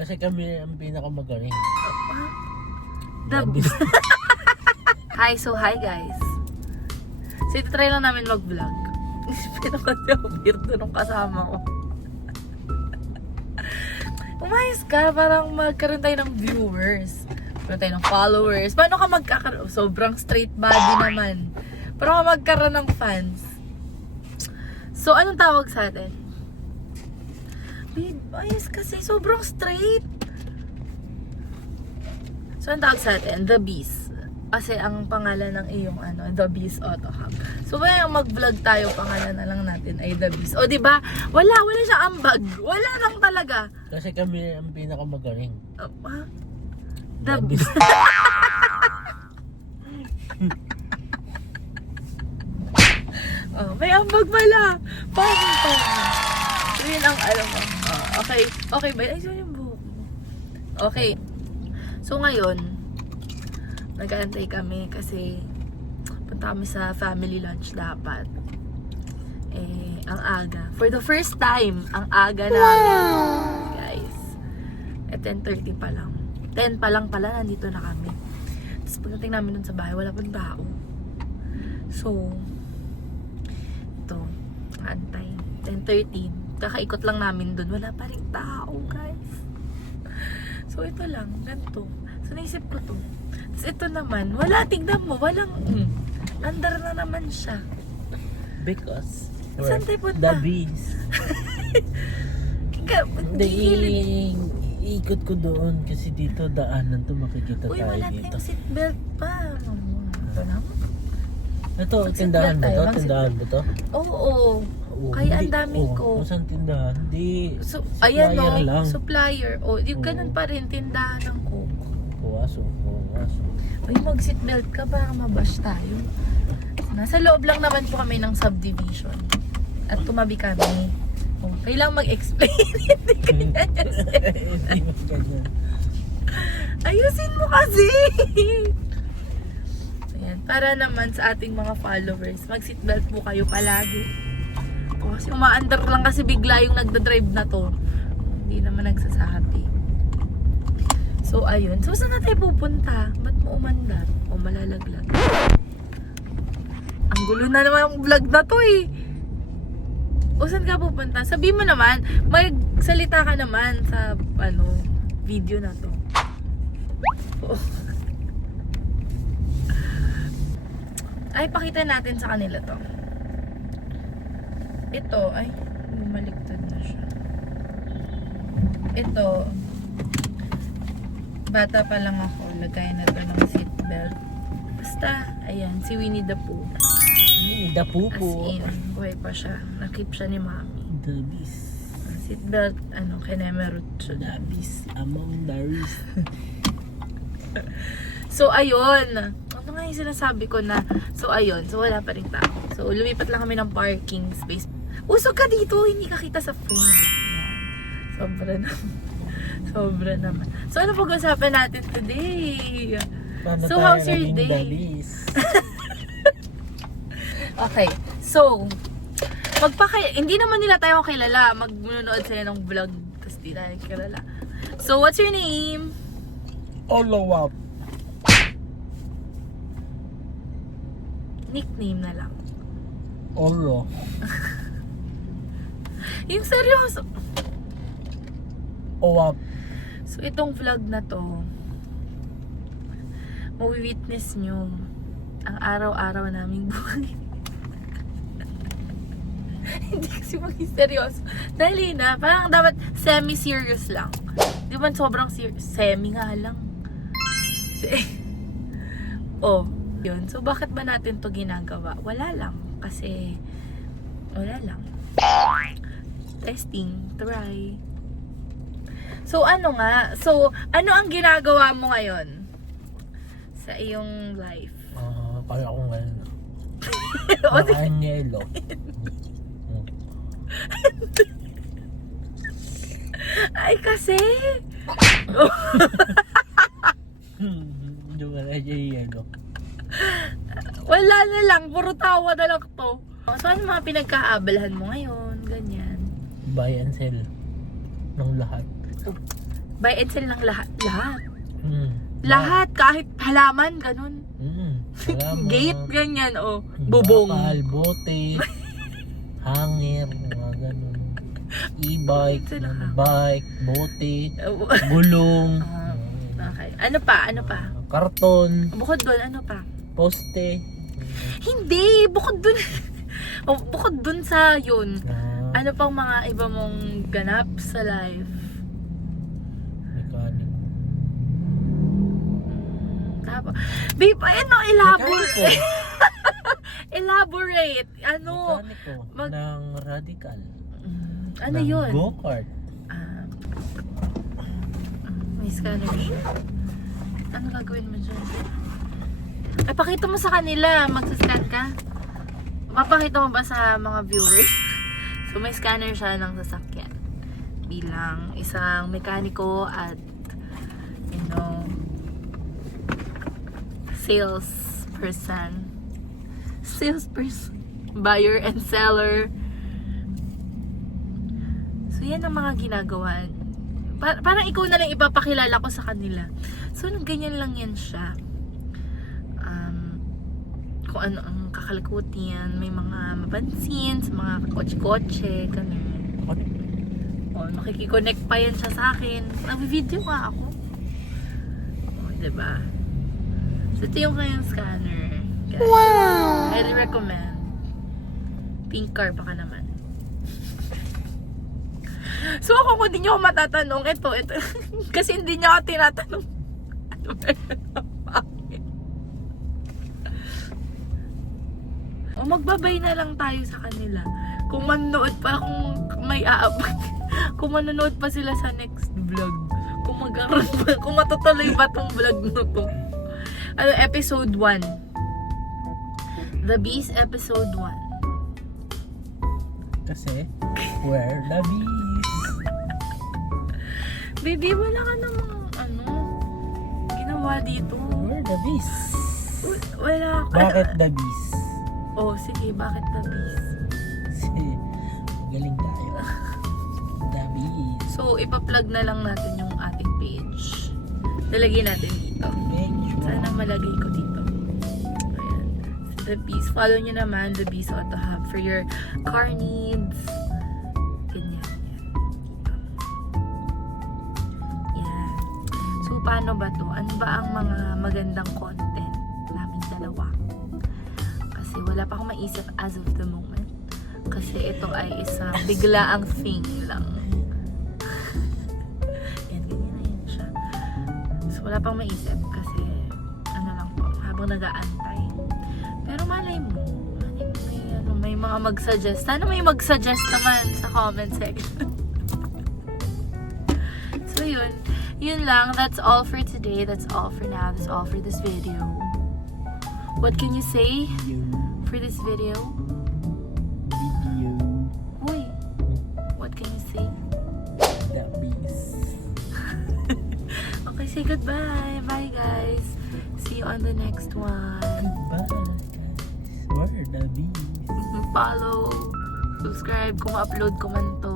Kasi kami ang pinakamagaling. Hi guys. So ito try lang namin mag-vlog. Pinaka-weirdo nung kasama ko. Umayos ka, parang magkaroon tayo ng viewers. Magkaroon tayo ng followers. Paano ka magkakaroon? Sobrang straight body naman. Paano ka magkaroon ng fans? So anong tawag sa atin? Babe, ayos kasi sobrang straight. So anong tawag sa atin? The Beast. Kasi ang pangalan ng iyong The Beast Auto Hub. So kaya mag-vlog tayo, pangalan na lang natin ay The Beast. O di ba? Wala siya ambag. Wala lang talaga. Kasi kami ang pinakamagaling. The Beast. May ambag pala. Paano? So yun ang alam mo. Okay ba? Ay, so yung buhok mo. Okay. So ngayon, nag-aantay kami kasi punta kami sa family lunch dapat. Ang aga. For the first time, ang aga namin. Guys. 10:30 pa lang. 10 pa lang pala, nandito na kami. Tapos pagdating namin dun sa bahay, wala pang tao. So, ito, antay. 10:30. Kakaikot lang namin dun. Wala pa rin tao, guys. So, ito lang. Ganito. So, naisip ko to. Tapos ito naman, wala, tignan mo, walang, andar na naman siya. Because Saan tayo punta? The Beast. Hindi. Ikot ko doon kasi dito daanan to, makikita Uy, tayo wala dito. tayong seatbelt pa. Ito na. Ito, Mag-seatbelt tindahan ba tayo, to? mag-seatbelt. Tindahan ba to? Oo. Kaya ang dami ko. Saan tindahan? Di, So, ayan supplier o, lang. supplier. O, ganun pa rin, tindahan ng Coke. Puwaso. Uy, mag-seatbelt ka para mabash tayo. Nasa loob lang naman po kami ng subdivision. At tumabi kami. Oh, kailangan mag-explain. Hindi ganyan. Ayusin mo kasi. Ayan, para naman sa ating mga followers, mag-seatbelt po kayo palagi. Oh, kasi umaandar lang kasi bigla yung nagda-drive na to. Hindi naman nagsasabi. So, ayun. So, saan na tayo pupunta? Ba't mo umandar? O malalaglag? Ang gulo na naman ang vlog na to eh. O saan ka pupunta? Sabi mo naman, magsalita ka naman sa video na to. Oh. Ay, pakita natin sa kanila to. Ito, ay, bumaliktad na siya. Ito, bata pa lang ako, lagay na to ng seatbelt. Basta, ayan, si Winnie the Pooh. The As Pupo. in, buhay pa siya. Nakip siya ni Mami. The Beast. Seatbelt, kinemerot siya. The Beast among the rest. So, ayun. Ano nga yung sinasabi ko na, so, ayun. So, wala pa rin tao. So, lumipat lang kami ng parking space. Usog ka dito, hindi ka kita sa frame. Yan. Sobra naman. Sobra naman. So, ano pag-usapan natin today? Paano So, tayo how's your naging day? The Beast? Okay, so, hindi naman nila tayo kilala. Magnunood sila ng vlog, tapos di tayo kilala. So, what's your name? Olowap. Nickname na lang. Olo. Yung seryoso. Owap. So, itong vlog na to, mawi-witness nyo ang araw-araw naming buhay. Hindi kasi maging seryoso. Dali na, parang dapat semi-serious lang. Di ba sobrang semi nga lang. Yun. So, bakit ba natin to ginagawa? Wala lang. Kasi, wala lang. Testing, try. So, ano ang ginagawa mo ngayon? Sa iyong life? Kaya ko ngayon. O, sige. Anyelo. Ay, kasi. Hindi mo na yelo. Wala na lang. Puro tawa na lang to. So, ano mga pinagkaabalahan mo ngayon? Ganyan. Buy and sell. Ng lahat. Buy and sell ng lahat. Lahat. Mm. Lahat, kahit halaman, ganun. Salamat. Gate, ganyan, oh. Bubong. Bakal, bote, hanger, mga ganun. E-bike, bike, bote, gulong, Okay. Ano pa? karton, Bukod doon, ano pa? poste. Hindi! Bukod doon. Bukod doon sa yun. Ah, Ano pang mga iba mong ganap sa life? mekaniko. Tapos, babe, ano, elaborate. Mekaniko. Elaborate. Ano? Mekaniko mag- ng radical. Ano ng yun? Go-kart. Ah, may scanner siya. Ano gagawin mo dyan? Ay, pakita mo sa kanila. Magsascan ka? Papakita mo ba sa mga viewers? So, may scanner siya ng sasakyan. Bilang isang mekaniko at, you know, salesperson. Buyer and seller. So, yan ang mga ginagawa. Parang ikaw na lang ipapakilala ko sa kanila. So, ganyan lang yan siya. Kung ano ang kakalikuti yan. May mga mapansin sa mga kotse-kotse, ganun. O, makikiconnect pa yan siya sa akin. Nag-video nga ako. O, diba? So, ito yung kanyang scanner. Guys. Wow! Highly recommend. Pink car pa ka naman. So, ako kung di nyo ako matatanong, ito. Kasi hindi nyo ako tinatanong. Ano ba yun? O, magbabay na lang tayo sa kanila. Kung manonood pa, kung may aabot. Kung manonood pa sila sa next vlog. Kung magkaroon pa, kung matutuloy pa tong vlog na to. Ano, episode 1. The Beast episode 1. Kasi, we're the bees. Baby, wala ka namang, ginawa dito. We're the bees. Wala ka. Bakit the bees? Oh, sige, bakit the beast? Kasi, galing tayo. The bees. So, ipa-plug na lang natin yung ating page. Lalagay natin dito. Sana malagay ko dito. Ayan. The Beast. Follow nyo naman The Beast Auto Hub for your car needs. Ganyan. Yan. So, paano ba to? Ano ba ang mga magandang content namin dalawa? Kasi wala pa akong maisip as of the moment. Kasi ito ay isang biglaang thing lang. Yan, ganyan na yan siya. So, wala pang maisip kasi ano lang po, habang nag-aantay. Pero malay mo may mga mag-suggest. Sana may mag-suggest naman sa comment section. So, yun. Yun lang. That's all for today. That's all for now. That's all for this video. What can you say for this video? Uy, what can you say? The bees. Okay, say goodbye. Bye, guys. See you on the next one. Bye, guys. We're the bees. Follow, subscribe kung upload ko man to.